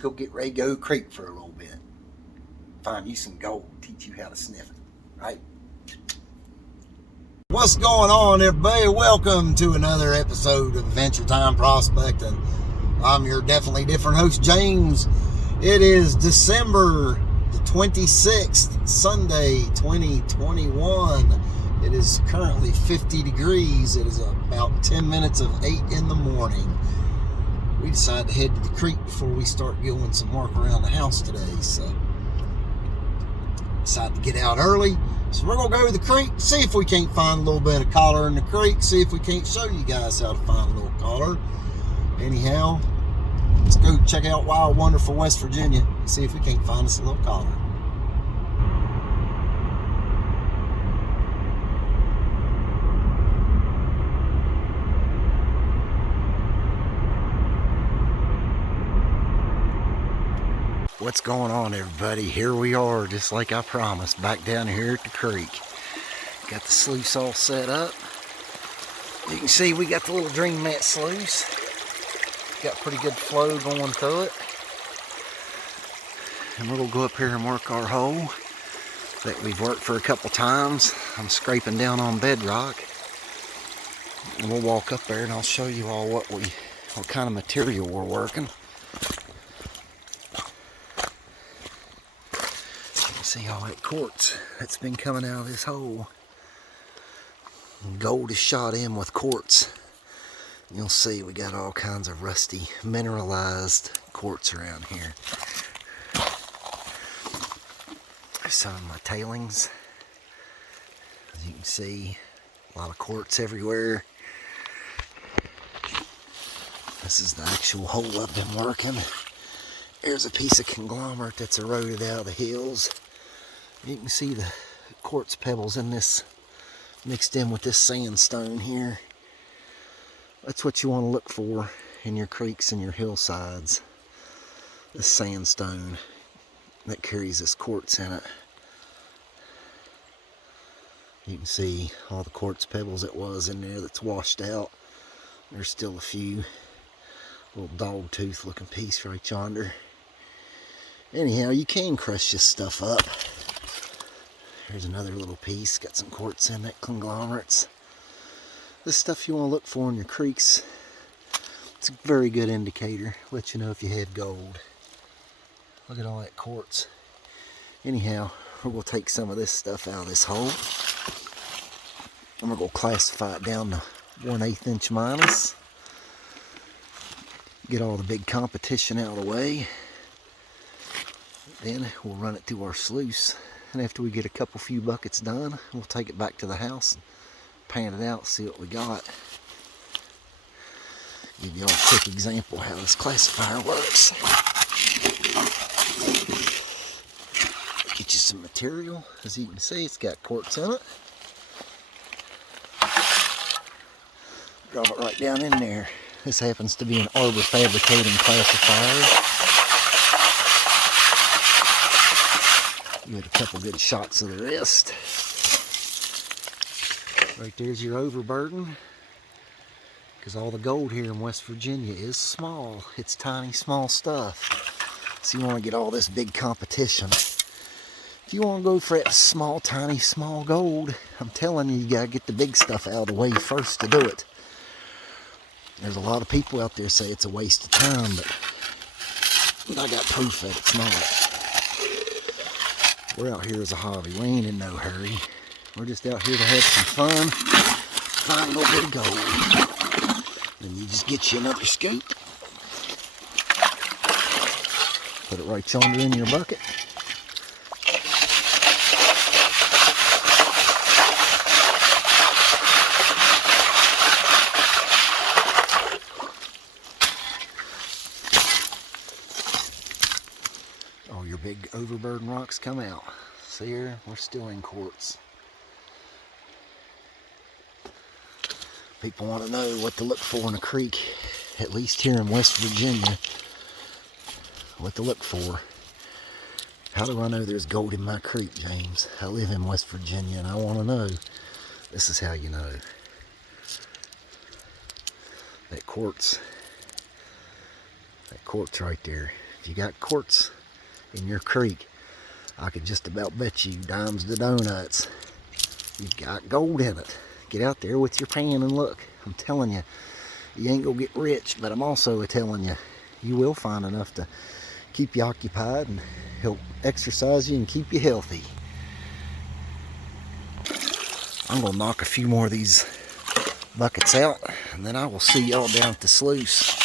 go get ready to go creek for a little bit. Find you some gold, teach you how to sniff it, right? What's going on, everybody? Welcome to another episode of Adventure Time Prospecting. I'm your definitely different host, James. It is December the 26th, Sunday, 2021. It is currently 50 degrees. It is about 10 minutes of 8 in the morning. We decided to head to the creek before we start doing some work around the house today. So, decided to get out early. So we're going to go to the creek, see if we can't find a little bit of collar in the creek, see if we can't show you guys how to find a little collar. Anyhow, let's go check out wild, wonderful West Virginia and see if we can't find us a little collar. What's going on, everybody? Here we are, just like I promised, back down here at the creek. Got the sluice all set up. You can see we got the little Dream Mat sluice. Got pretty good flow going through it. And we're gonna go up here and work our hole that we've worked for a couple times. I'm scraping down on bedrock. And we'll walk up there and I'll show you all what kind of material we're working. See all that quartz that's been coming out of this hole. Gold is shot in with quartz. You'll see we got all kinds of rusty mineralized quartz around here. Some of my tailings. As you can see, a lot of quartz everywhere. This is the actual hole I've been working. There's a piece of conglomerate that's eroded out of the hills. You can see the quartz pebbles in this mixed in with this sandstone here. That's what you want to look for in your creeks and your hillsides. This sandstone that carries this quartz in it. You can see all the quartz pebbles that was in there that's washed out. There's still a few. Little dog tooth looking piece right yonder. Anyhow, you can crush this stuff up. Here's another little piece, got some quartz in it, conglomerates. This stuff you want to look for in your creeks. It's a very good indicator, let you know if you have gold. Look at all that quartz. Anyhow, we're going to take some of this stuff out of this hole. And we're going to classify it down to 1/8 inch minus. Get all the big competition out of the way. Then we'll run it through our sluice. And after we get a few buckets done, we'll take it back to the house and pan it out, see what we got. Give you all a quick example of how this classifier works. Get you some material. As you can see, it's got quartz in it. Drop it right down in there. This happens to be an arbor fabricating classifier. Get a couple good shots of the wrist. Right there's your overburden. Because all the gold here in West Virginia is small. It's tiny, small stuff. So you want to get all this big competition. If you want to go for that small, tiny, small gold, I'm telling you, you got to get the big stuff out of the way first to do it. There's a lot of people out there say it's a waste of time, but I got proof that it's not. We're out here as a hobby. We ain't in no hurry. We're just out here to have some fun. Find a little bit of gold. Then you just get you another scoop. Put it right yonder in your bucket. All your big overburden rocks come out. See here, we're still in quartz. People want to know what to look for in a creek, at least here in West Virginia. What to look for. How do I know there's gold in my creek, James? I live in West Virginia and I want to know. This is how you know. That quartz right there. If you got quartz in your creek, I could just about bet you dimes to donuts you've got gold in it. Get out there with your pan and look. I'm telling you, you ain't gonna get rich, but I'm also telling you, you will find enough to keep you occupied and help exercise you and keep you healthy. I'm gonna knock a few more of these buckets out, and then I will see y'all down at the sluice.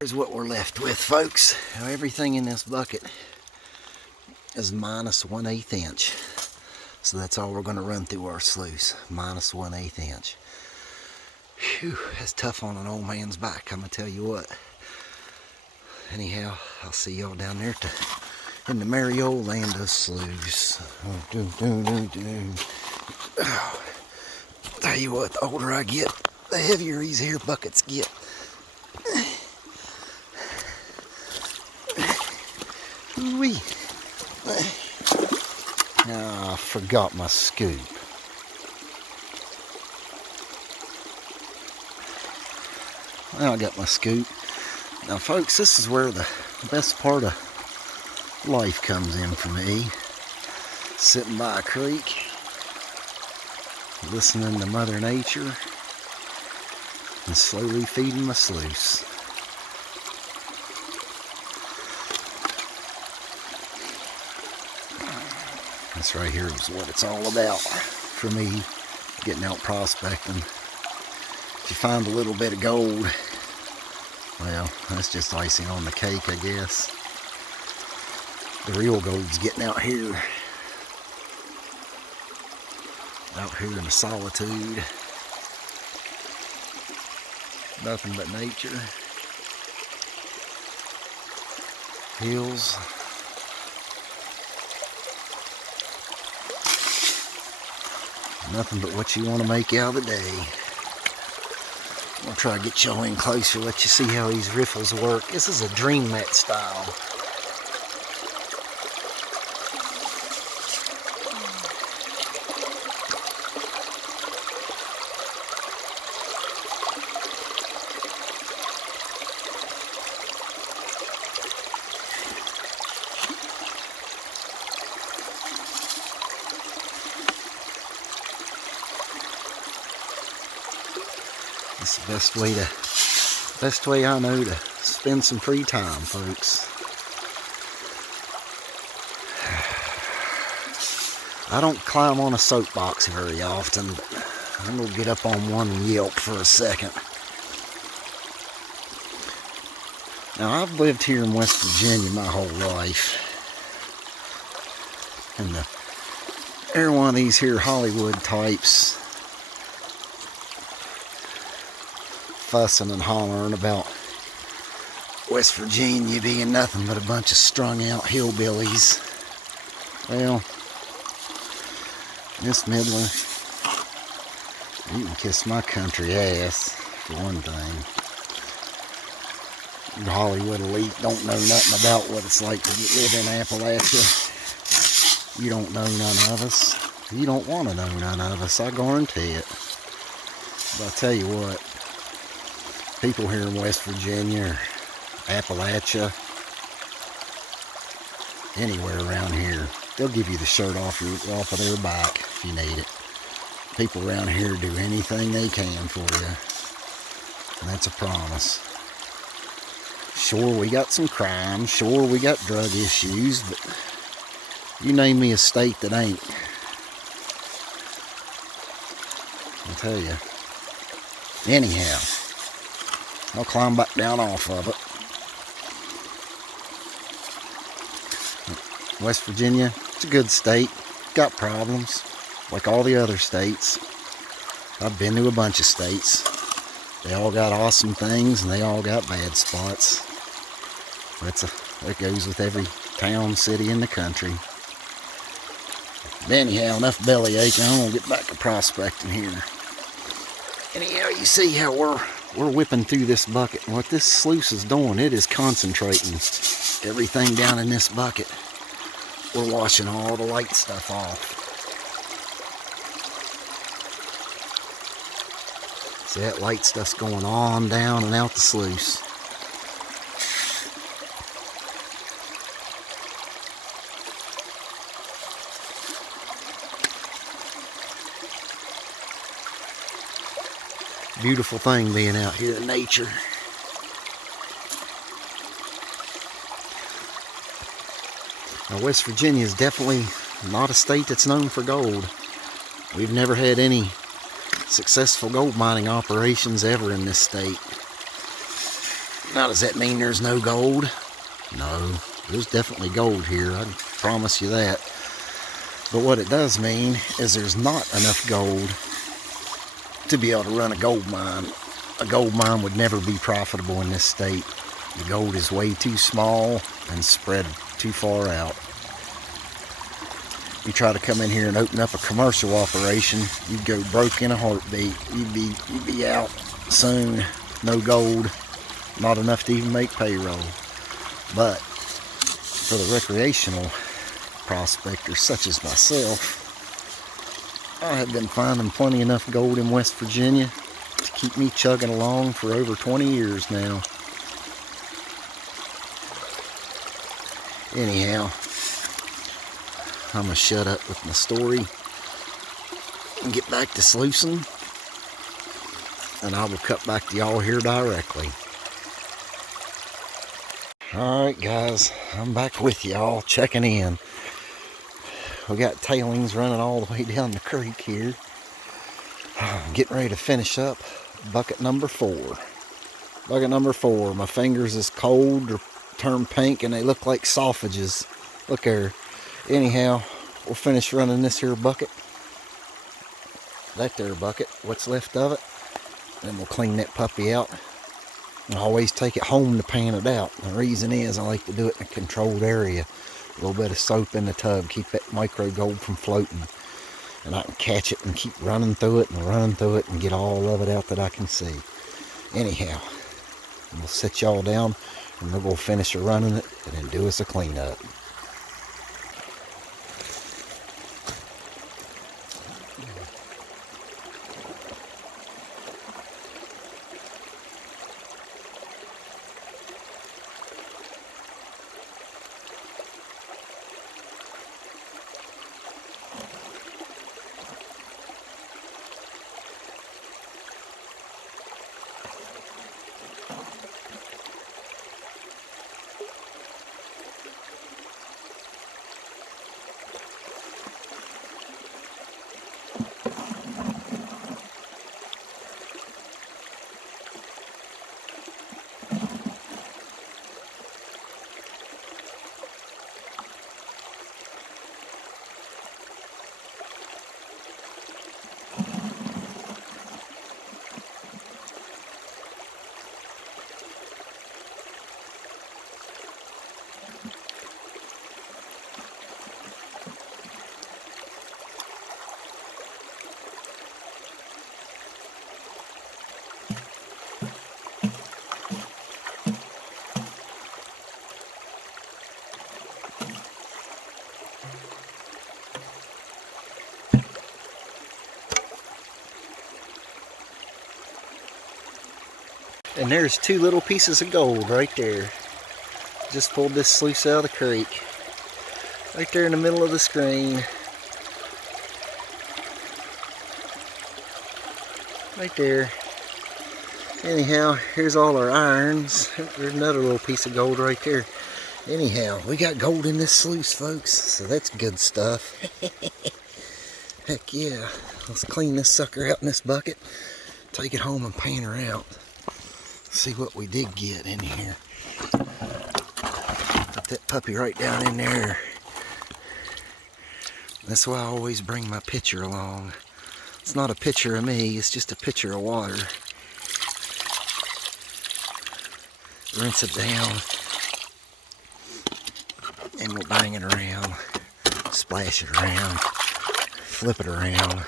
Here's what we're left with, folks. Now, everything in this bucket is minus 1/8 inch. So that's all we're going to run through our sluice, minus 1/8 inch. Whew, that's tough on an old man's back, I'm going to tell you what. Anyhow, I'll see y'all down there in the merry old land of sluice. Tell you what, the older I get, the heavier these here buckets get. Ooh-wee. Oh, I forgot my scoop. Now I got my scoop. Now folks, this is where the best part of life comes in for me. Sitting by a creek, listening to Mother Nature, and slowly feeding my sluice. This right here is what it's all about for me, getting out prospecting. If you find a little bit of gold, well, that's just icing on the cake, I guess. The real gold's getting out here in the solitude. Nothing but nature. Hills. Nothing but what you want to make out of the day. I'll try to get y'all in closer, let you see how these riffles work. This is a dream mat style. It's the best way I know to spend some free time, folks. I don't climb on a soapbox very often, but I'm gonna get up on one and yelp for a second. Now, I've lived here in West Virginia my whole life, and every one of these here Hollywood types fussing and hollering about West Virginia being nothing but a bunch of strung out hillbillies. Well, Miss Midler, you can kiss my country ass, for one thing. The Hollywood elite don't know nothing about what it's like to live in Appalachia. You don't know none of us. You don't want to know none of us, I guarantee it. But I tell you what, people here in West Virginia, or Appalachia, anywhere around here, they'll give you the shirt off of their back if you need it. People around here do anything they can for you, and that's a promise. Sure, we got some crime, sure, we got drug issues, but you name me a state that ain't. I'll tell you. Anyhow, I'll climb back down off of it. West Virginia, it's a good state. Got problems, like all the other states. I've been to a bunch of states. They all got awesome things, and they all got bad spots. That goes with every town, city in the country. But anyhow, enough belly aching. I'm gonna get back to prospecting here. Anyhow, you see how we're whipping through this bucket. And what this sluice is doing, it is concentrating everything down in this bucket. We're washing all the light stuff off. See, that light stuff's going on down and out the sluice. beautiful thing being out here in nature. Now, West Virginia is definitely not a state that's known for gold. We've never had any successful gold mining operations ever in this state. Now, does that mean there's no gold? No, there's definitely gold here, I promise you that. But what it does mean is there's not enough gold to be able to run a gold mine. A gold mine would never be profitable in this state. The gold is way too small and spread too far out. You try to come in here and open up a commercial operation, you'd go broke in a heartbeat. You'd be out soon. No gold, not enough to even make payroll. But for the recreational prospectors such as myself, I have been finding plenty enough gold in West Virginia to keep me chugging along for over 20 years now. Anyhow, I'm going to shut up with my story and get back to sluicing, and I will cut back to y'all here directly. Alright guys, I'm back with y'all, checking in. We got tailings running all the way down the creek here. I'm getting ready to finish up bucket number 4. Bucket number 4. My fingers is cold, they're turned pink, and they look like sausages. Look there. Anyhow, we'll finish running this here bucket. That there bucket, what's left of it. Then we'll clean that puppy out. I always take it home to pan it out. The reason is I like to do it in a controlled area. A little bit of soap in the tub, keep that micro gold from floating. And I can catch it and keep running through it and get all of it out that I can see. Anyhow, we'll set y'all down and we'll go finish running it and then do us a cleanup. And there's 2 little pieces of gold right there. Just pulled this sluice out of the creek. Right there in the middle of the screen. Right there. Anyhow, here's all our irons. There's another little piece of gold right there. Anyhow, we got gold in this sluice, folks. So that's good stuff. Heck yeah. Let's clean this sucker out in this bucket. Take it home and pan her out. See what we did get in here. Put that puppy right down in there. That's why I always bring my pitcher along. It's not a pitcher of me, it's just a pitcher of water. Rinse it down. And we'll bang it around. Splash it around. Flip it around.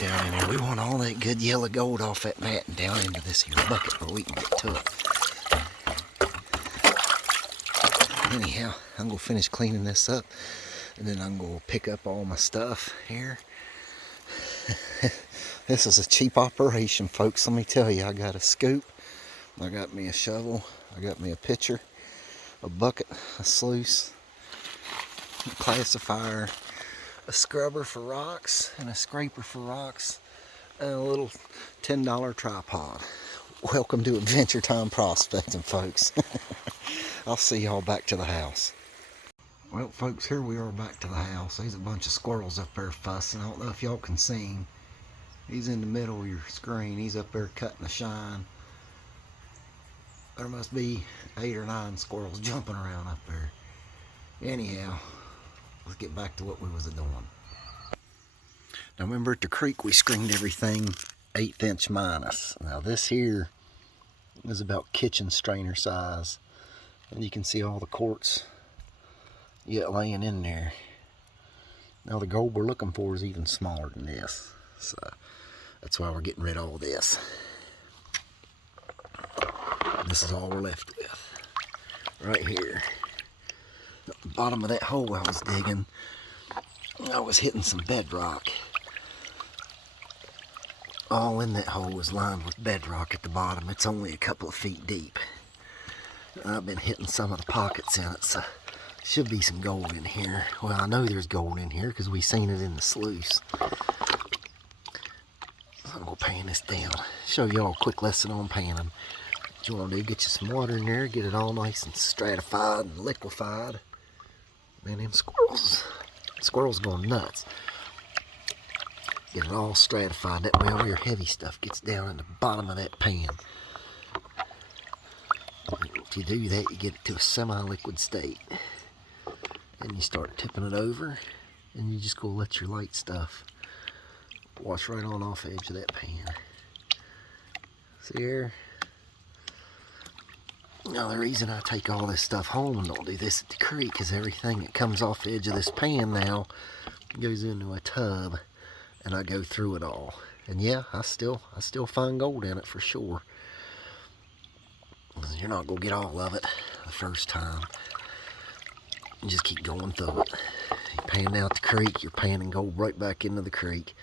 Down in there. We want all that good yellow gold off that mat and down into this here bucket where we can get to it. Anyhow, I'm going to finish cleaning this up and then I'm going to pick up all my stuff here. This is a cheap operation, folks. Let me tell you, I got a scoop, I got me a shovel, I got me a pitcher, a bucket, a sluice, a classifier, a scrubber for rocks and a scraper for rocks and a little $10 tripod. Welcome to Adventure Time Prospecting, folks. I'll see y'all back to the house. Well, folks, here we are back to the house. There's a bunch of squirrels up there fussing. I don't know if y'all can see him. He's in the middle of your screen. He's up there cutting a shine. There must be 8 or 9 squirrels jumping around up there. Anyhow, let's get back to what we was doing. Now remember at the creek we screened everything 1/8 inch minus. Now this here is about kitchen strainer size. And you can see all the quartz yet laying in there. Now the gold we're looking for is even smaller than this. So that's why we're getting rid of all this. This is all we're left with. Right here. At the bottom of that hole I was digging, I was hitting some bedrock. All in that hole was lined with bedrock at the bottom. It's only a couple of feet deep. I've been hitting some of the pockets in it, so should be some gold in here. Well, I know there's gold in here because we seen it in the sluice. I'm going to pan this down. Show y'all a quick lesson on panning. What you want to do, get you some water in there, get it all nice and stratified and liquefied. Man, them squirrels going nuts. Get it all stratified. That way all your heavy stuff gets down in the bottom of that pan. If you do that, you get it to a semi-liquid state. And you start tipping it over, and you just go let your light stuff wash right on off the edge of that pan. See here? Now the reason I take all this stuff home and don't do this at the creek is everything that comes off the edge of this pan now goes into a tub, and I go through it all. And yeah, I still find gold in it for sure. You're not gonna get all of it the first time. You just keep going through it. You pan out the creek, you're panning gold right back into the creek.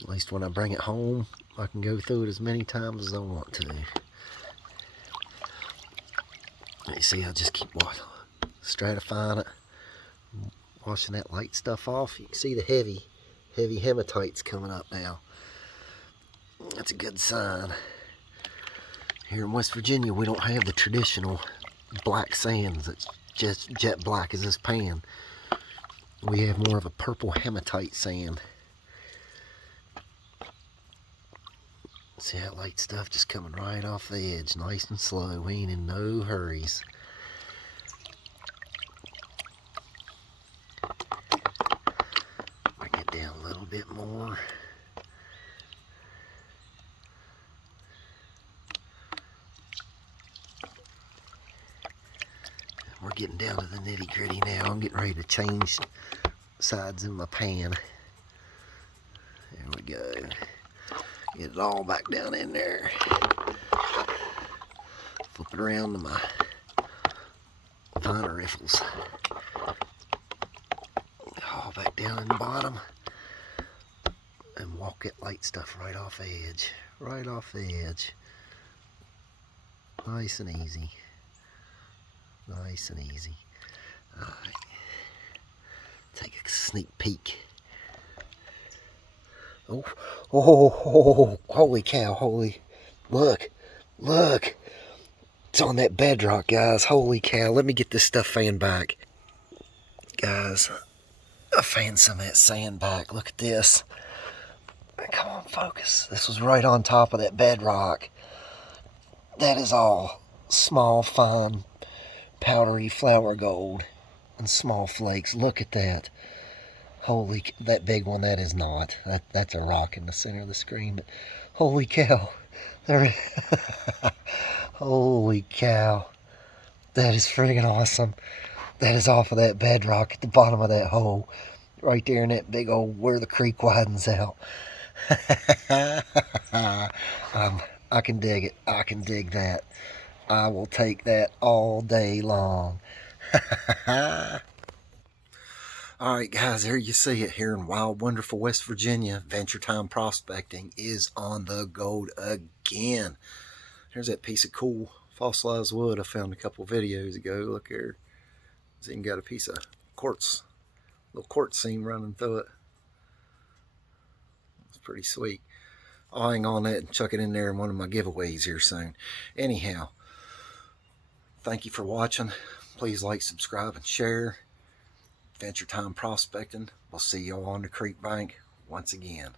At least when I bring it home, I can go through it as many times as I want to. You see, I just keep stratifying it, washing that light stuff off. You can see the heavy hematites coming up now. That's a good sign. Here in West Virginia, we don't have the traditional black sands that's just jet black as this pan. We have more of a purple hematite sand. See that light stuff just coming right off the edge, nice and slow. We ain't in no hurries. Bring it down a little bit more. We're getting down to the nitty gritty now. I'm getting ready to change sides in my pan. There we go. Get it all back down in there. Flip it around to my finer riffles. All back down in the bottom. And walk that light stuff right off the edge. Right off the edge. Nice and easy. Nice and easy. Alright. Take a sneak peek. Oh, holy cow, look, it's on that bedrock, guys. Holy cow, let me get this stuff fanned back. Guys, I fanned some of that sand back. Look at this. Come on, focus. This was right on top of that bedrock. That is all small, fine, powdery flour gold and small flakes. Look at that. Holy, that big one, that is not. That's a rock in the center of the screen, but holy cow. There, holy cow. That is friggin' awesome. That is off of that bedrock at the bottom of that hole. Right there in that big old, where the creek widens out. I can dig it. I can dig that. I will take that all day long. Alright guys, there you see it here in wild, wonderful West Virginia. Adventure Time Prospecting is on the gold again. There's that piece of cool fossilized wood I found a couple videos ago. Look here. It's even got a piece of quartz Little quartz seam running through it. It's pretty sweet. I'll hang on that and chuck it in there in one of my giveaways here soon. Anyhow, thank you for watching. Please like, subscribe, and share. Adventure Time Prospecting. We'll see y'all on the creek bank once again.